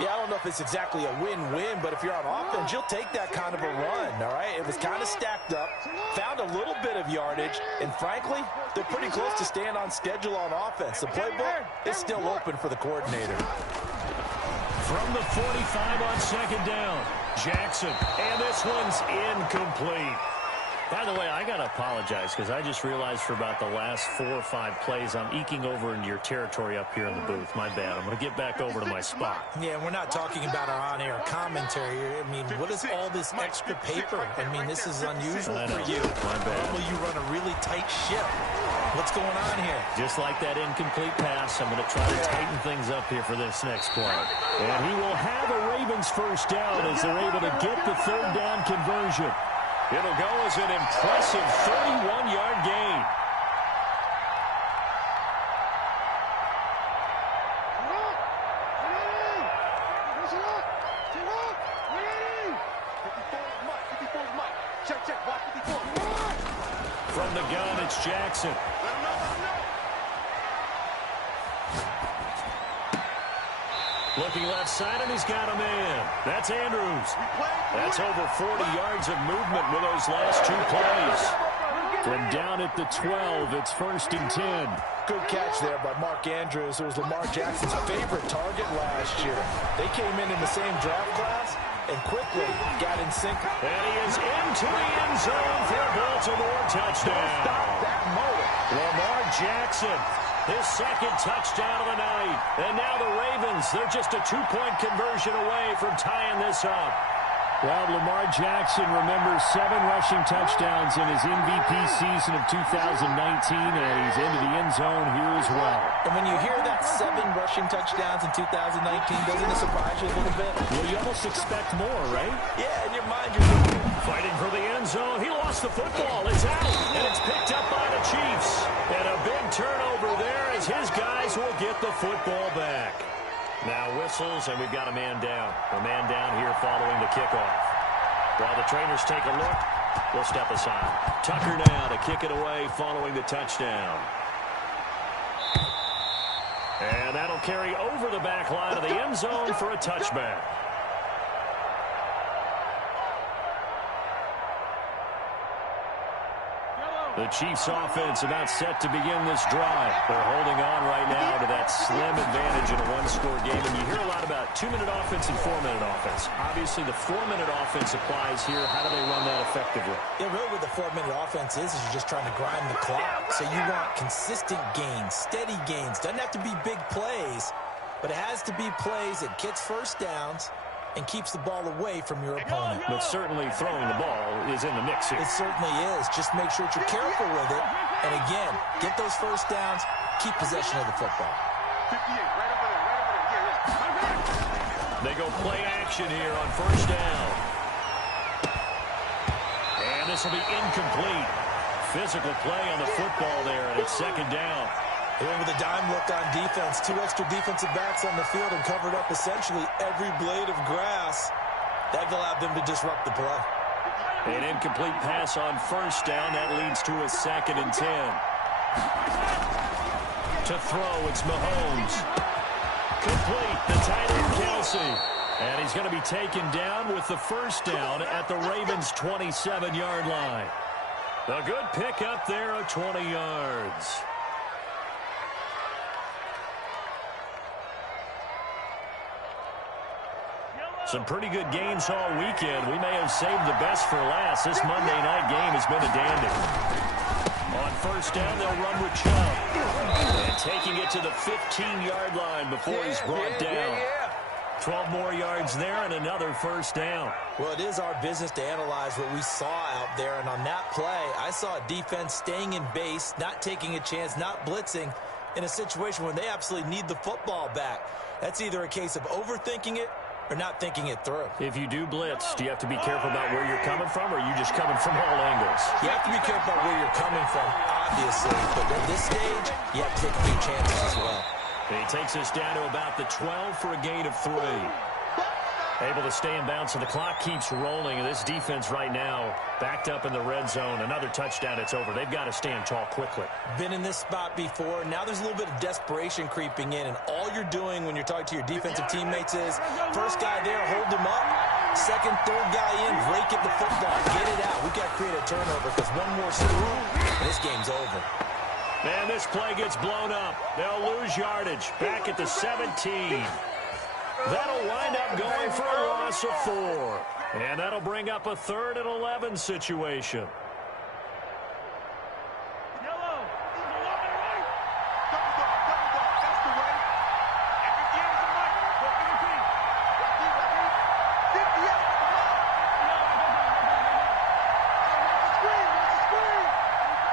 Yeah, I don't know if it's exactly a win-win, but if you're on offense, you'll take that kind of a run, all right? It was kind of stacked up, found a little bit of yardage, and frankly, they're pretty close to staying on schedule on offense. The playbook is still open for the coordinator. From the 45 on second down, Jackson, and this one's incomplete. By the way, I got to apologize because I just realized for about the last 4 or 5 plays, I'm eking over into your territory up here in the booth. My bad. I'm going to get back over to my spot. Yeah, we're not talking about our on-air commentary. I mean, what is all this extra paper? I mean, this is unusual for you. My bad. Normally you run a really tight ship. What's going on here? Just like that incomplete pass, I'm going to try to tighten things up here for this next play. And he will have a Ravens first down as they're able to get the third down conversion. It'll go as an impressive 31-yard gain. From the gun, it's Jackson. Looking left side, and he's got a man. That's Andrews. That's over 40 yards of movement with those last 2 plays. From down at the 12, it's 1st and 10. Good catch there by Mark Andrews, who was Lamar Jackson's favorite target last year. They came in the same draft class and quickly got in sync. And he is into the end zone for a Baltimore touchdown. Stop that motor. Lamar Jackson, his second touchdown of the night. And now the Ravens, they're just a 2-point conversion away from tying this up. Well, Lamar Jackson remembers 7 rushing touchdowns in his MVP season of 2019, and he's into the end zone here as well. And when you hear that 7 rushing touchdowns in 2019, doesn't it surprise you a little bit? Well, you almost expect more, right? Yeah, in your mind you're thinking. Fighting for the end zone. He lost the football. It's out, and it's picked up by the Chiefs. And a big turnover there as his guys will get the football back. Now whistles, and we've got a man down. A man down here following the kickoff. While the trainers take a look, we'll step aside. Tucker now to kick it away following the touchdown. And that'll carry over the back line of the end zone for a touchback. The Chiefs offense about set to begin this drive. They're holding on right now to that slim advantage in a 1-score game. And you hear a lot about 2-minute offense and 4-minute offense. Obviously, the 4-minute offense applies here. How do they run that effectively? Yeah, really what the 4-minute offense is you're just trying to grind the clock. So you want consistent gains, steady gains. Doesn't have to be big plays, but it has to be plays that gets first downs and keeps the ball away from your opponent. But certainly throwing the ball is in the mix here. It certainly is. Just make sure that you're careful with it. And again, get those first downs, keep possession of the football. 58, right over there. They go play action here on first down. And this will be incomplete. Physical play on the football there, and it's second down. Here with a dime look on defense, 2 extra defensive backs on the field and covered up essentially every blade of grass. That allowed them to disrupt the play. An incomplete pass on first down. That leads to a 2nd and 10. To throw, it's Mahomes. Complete, the tight end Kelsey. And he's going to be taken down with the first down at the Ravens' 27-yard line. A good pickup there of 20 yards. Some pretty good games all weekend. We may have saved the best for last. This Monday night game has been a dandy. On first down, they'll run with Chubb. And taking it to the 15-yard line before he's brought down. 12 more yards there and another first down. Well, it is our business to analyze what we saw out there. And on that play, I saw a defense staying in base, not taking a chance, not blitzing in a situation when they absolutely need the football back. That's either a case of overthinking it or not thinking it through. If you do blitz, do you have to be careful about where you're coming from, or are you just coming from all angles? You have to be careful about where you're coming from, obviously, but at this stage, you have to take a few chances as well. And he takes us down to about the 12 for a gain of 3. Able to stay in bounds, so the clock keeps rolling. This defense right now backed up in the red zone. Another touchdown, it's over. They've got to stand tall quickly. Been in this spot before. Now there's a little bit of desperation creeping in, and all you're doing when you're talking to your defensive teammates is first guy there, hold him up. Second, third guy in, rake at the football. Get it out. We've got to create a turnover because one more screw, and this game's over. Man, this play gets blown up. They'll lose yardage. Back at the 17. That'll wind up going for a loss of 4. And that'll bring up a 3rd and 11 situation. Yellow. Double dog. That's the way. And 58 is a mic. Go 15. Rocky. 58.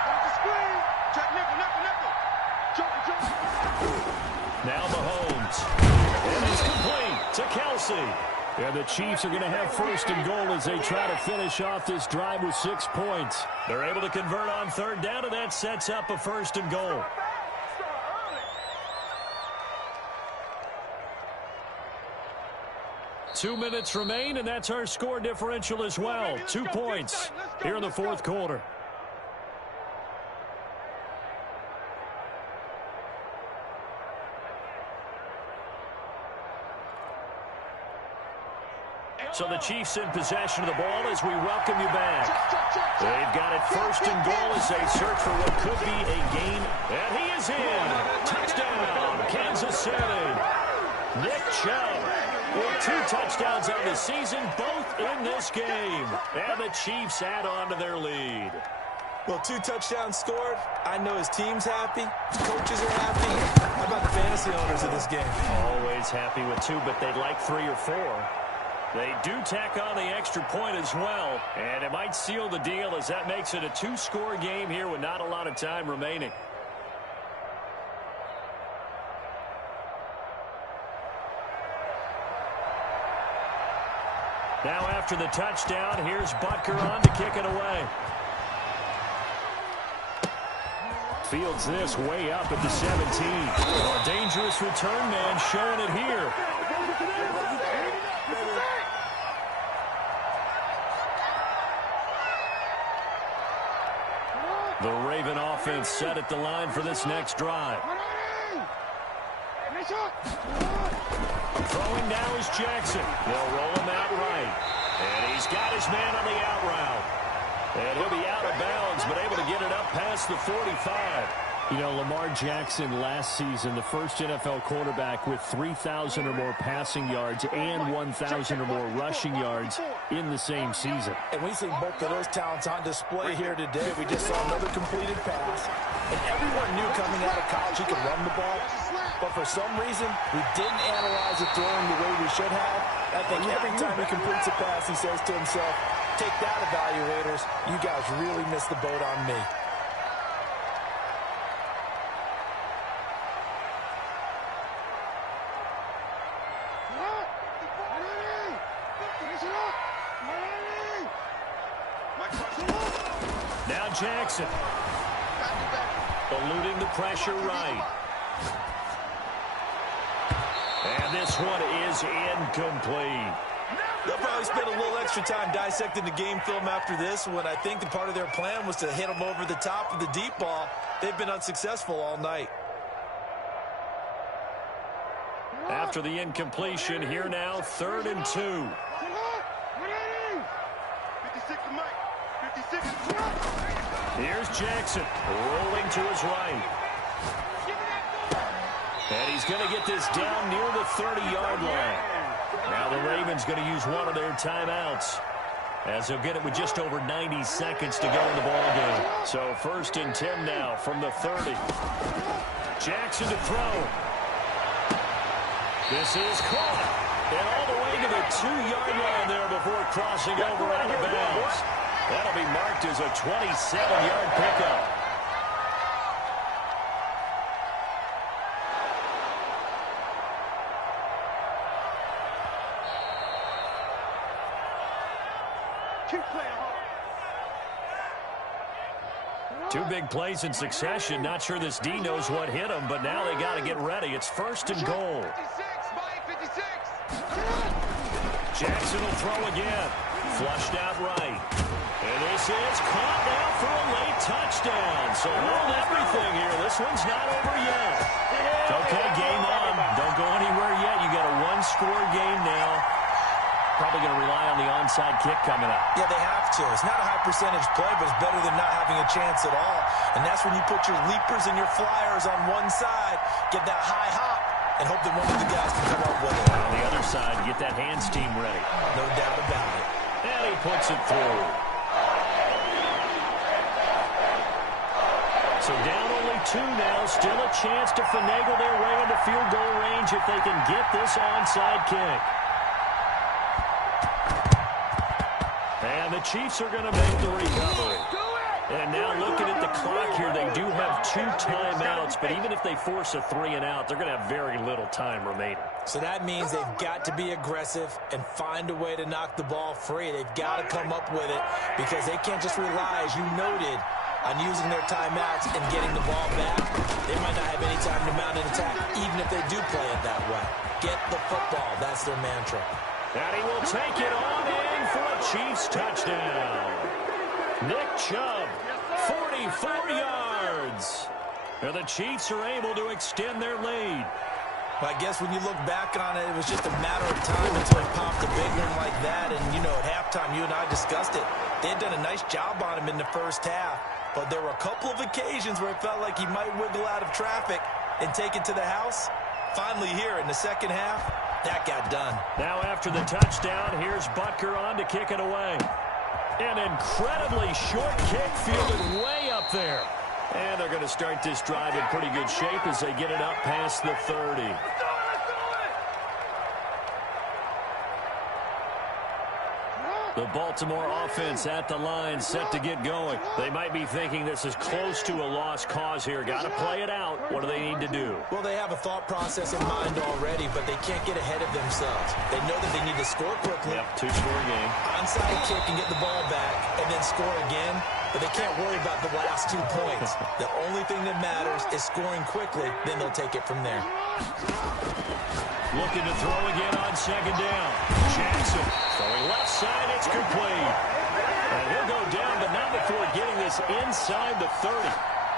Watch the screen. Check nickel. Jump. Now Mahomes. And it's complete to Kelsey. And the Chiefs are going to have 1st and goal as they try to finish off this drive with 6 points. They're able to convert on 3rd down, and that sets up a 1st and goal. Two minutes remain, and that's our score differential as well. 2 points here in the 4th quarter. So the Chiefs in possession of the ball as we welcome you back. They've got it 1st and goal as they search for what could be a game. And he is in. Touchdown, Kansas City. Nick Chubb with 2 touchdowns on the season, both in this game. And the Chiefs add on to their lead. Well, 2 touchdowns scored. I know his team's happy. His coaches are happy. How about the fantasy owners of this game? Always happy with 2, but they'd like 3 or 4. They do tack on the extra point as well, and it might seal the deal as that makes it a 2-score game here with not a lot of time remaining. Now after the touchdown, here's Butker on to kick it away. Fields this way up at the 17. A dangerous return man showing it here. The Raven offense set at the line for this next drive. Throwing now is Jackson. They'll roll him out right. And he's got his man on the out route. And he'll be out of bounds, but able to get it up past the 45. You know, Lamar Jackson last season, the first NFL quarterback with 3,000 or more passing yards and 1,000 or more rushing yards in the same season. And we see both of those talents on display here today. We just saw another completed pass. And everyone knew coming out of college he could run the ball. But for some reason, we didn't analyze the throwing the way we should have. I think every time he completes a pass, he says to himself, take that, evaluators. You guys really missed the boat on me. Now Jackson. Eluding the pressure right. And this one is incomplete. They'll probably spend a little extra time dissecting the game film after this when I think the part of their plan was to hit them over the top of the deep ball. They've been unsuccessful all night. After the incompletion, here now, 3rd and 2. Here's Jackson, rolling to his right. And he's going to get this down near the 30-yard line. Now the Ravens going to use one of their timeouts, as they'll get it with just over 90 seconds to go in the ballgame. So 1st and 10 now from the 30. Jackson to throw. This is caught. And all the way to the 2-yard line there before crossing over out of bounds. That'll be marked as a 27-yard pickup. Two big plays in succession. Not sure this D knows what hit him, but now they got to get ready. It's 1st and goal. Jackson will throw again. Flushed out right. And this is caught now for a late touchdown. So hold everything here. This one's not over yet. Okay, game on. Don't go anywhere yet. You got a one-score game now. Probably going to rely on the onside kick coming up. Yeah, they have to. It's not a high percentage play, but it's better than not having a chance at all. And that's when you put your leapers and your flyers on one side, get that high hop, and hope that one of the guys can come up with it. On the other side, get that hands team ready. No doubt about it. And he puts it through. So down only 2 now. Still a chance to finagle their way into field goal range if they can get this onside kick. And the Chiefs are going to make the recovery. And now looking at the clock here, they do have 2 timeouts, but even if they force a 3-and-out, they're going to have very little time remaining. So that means they've got to be aggressive and find a way to knock the ball free. They've got to come up with it because they can't just rely, as you noted, on using their timeouts and getting the ball back. They might not have any time to mount an attack, even if they do play it that way. Get the football. That's their mantra. And he will take it on in for a Chiefs touchdown. Nick Chubb, 44 yards. And the Chiefs are able to extend their lead. Well, I guess when you look back on it, it was just a matter of time until he popped a big one like that. And, you know, at halftime, you and I discussed it. They had done a nice job on him in the first half. But there were a couple of occasions where it felt like he might wiggle out of traffic and take it to the house. Finally here in the second half, that got done. Now after the touchdown, here's Butker on to kick it away. An incredibly short kick fielded way up there. And they're going to start this drive in pretty good shape as they get it up past the 30. The Baltimore offense at the line, set to get going. They might be thinking this is close to a lost cause here. Got to play it out. What do they need to do? Well, they have a thought process in mind already, but they can't get ahead of themselves. They know that they need to score quickly. Yep, 2-score game. Onside kick and get the ball back and then score again. But they can't worry about the last 2 points. The only thing that matters is scoring quickly. Then they'll take it from there. Looking to throw again on second down. Jackson throwing left side. It's complete. And he'll go down, but not before getting this inside the 30.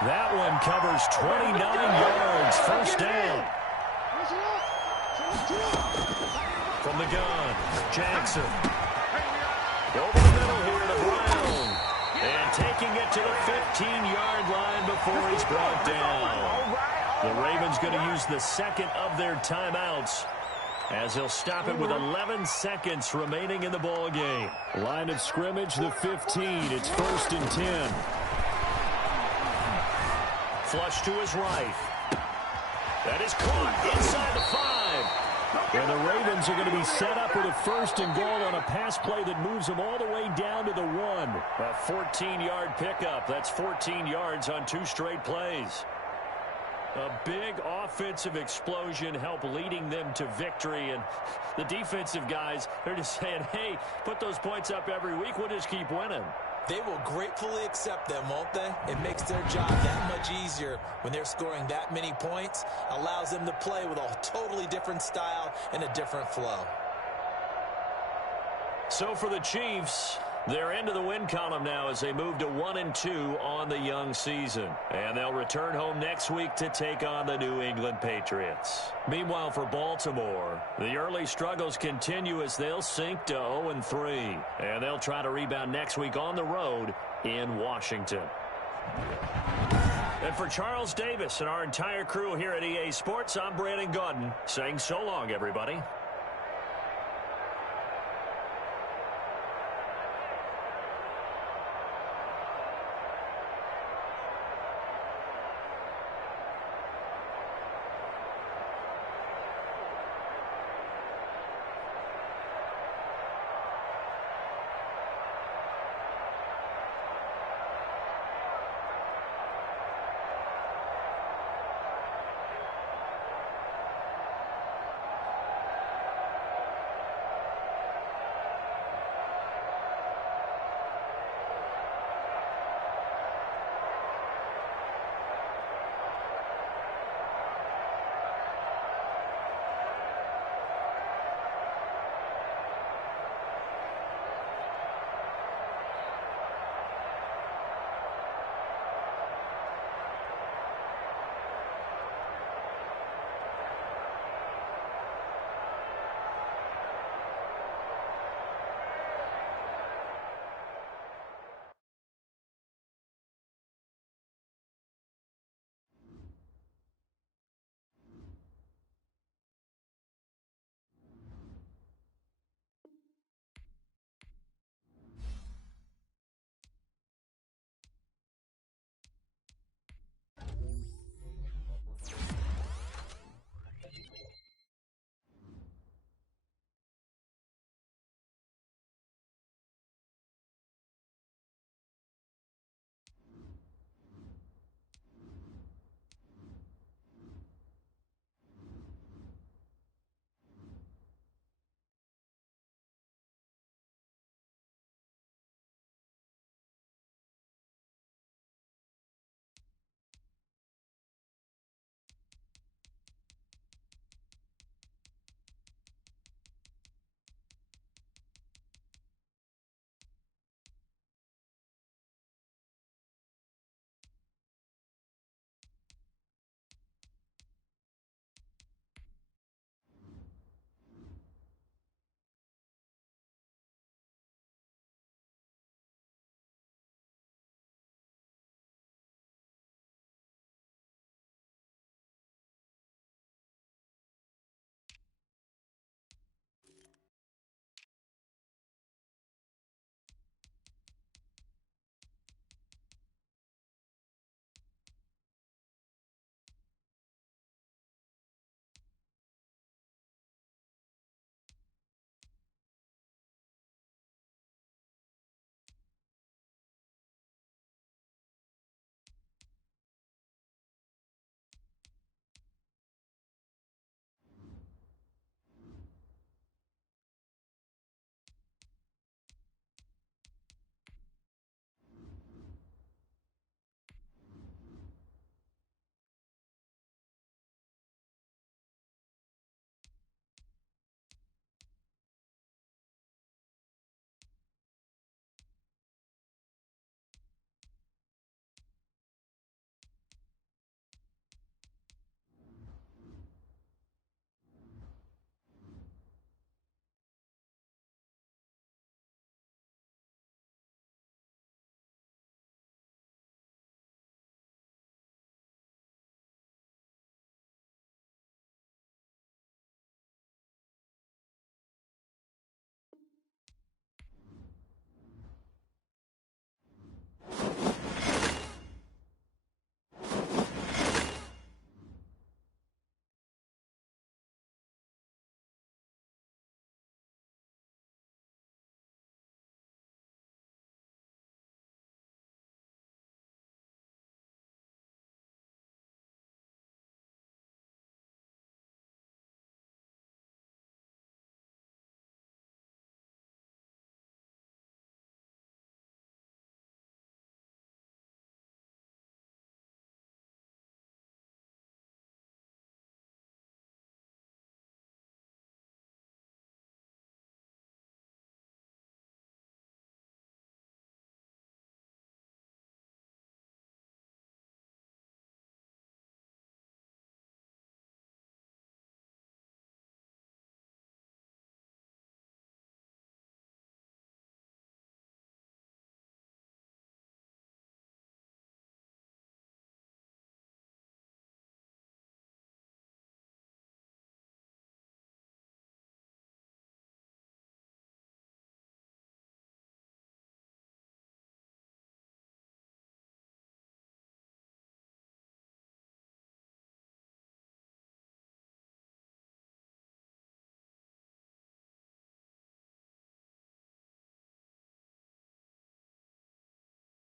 That one covers 29 yards. First down. From the gun, Jackson. Over the middle here to Brown. And taking it to the 15-yard line before he's brought down. The Ravens going to use the second of their timeouts as they'll stop it with 11 seconds remaining in the ball game. Line of scrimmage, the 15. It's 1st and 10. Flush to his right. That is caught inside the 5. And the Ravens are going to be set up with a 1st and goal on a pass play that moves them all the way down to the 1. A 14-yard pickup. That's 14 yards on 2 straight plays. A big offensive explosion helped leading them to victory. And the defensive guys, they're just saying, hey, put those points up every week. We'll just keep winning. They will gratefully accept them, won't they? It makes their job that much easier when they're scoring that many points. Allows them to play with a totally different style and a different flow. So for the Chiefs, they're into the win column now as they move to 1-2 on the young season. And they'll return home next week to take on the New England Patriots. Meanwhile, for Baltimore, the early struggles continue as they'll sink to 0-3. And they'll try to rebound next week on the road in Washington. And for Charles Davis and our entire crew here at EA Sports, I'm Brandon Gaudin saying so long, everybody.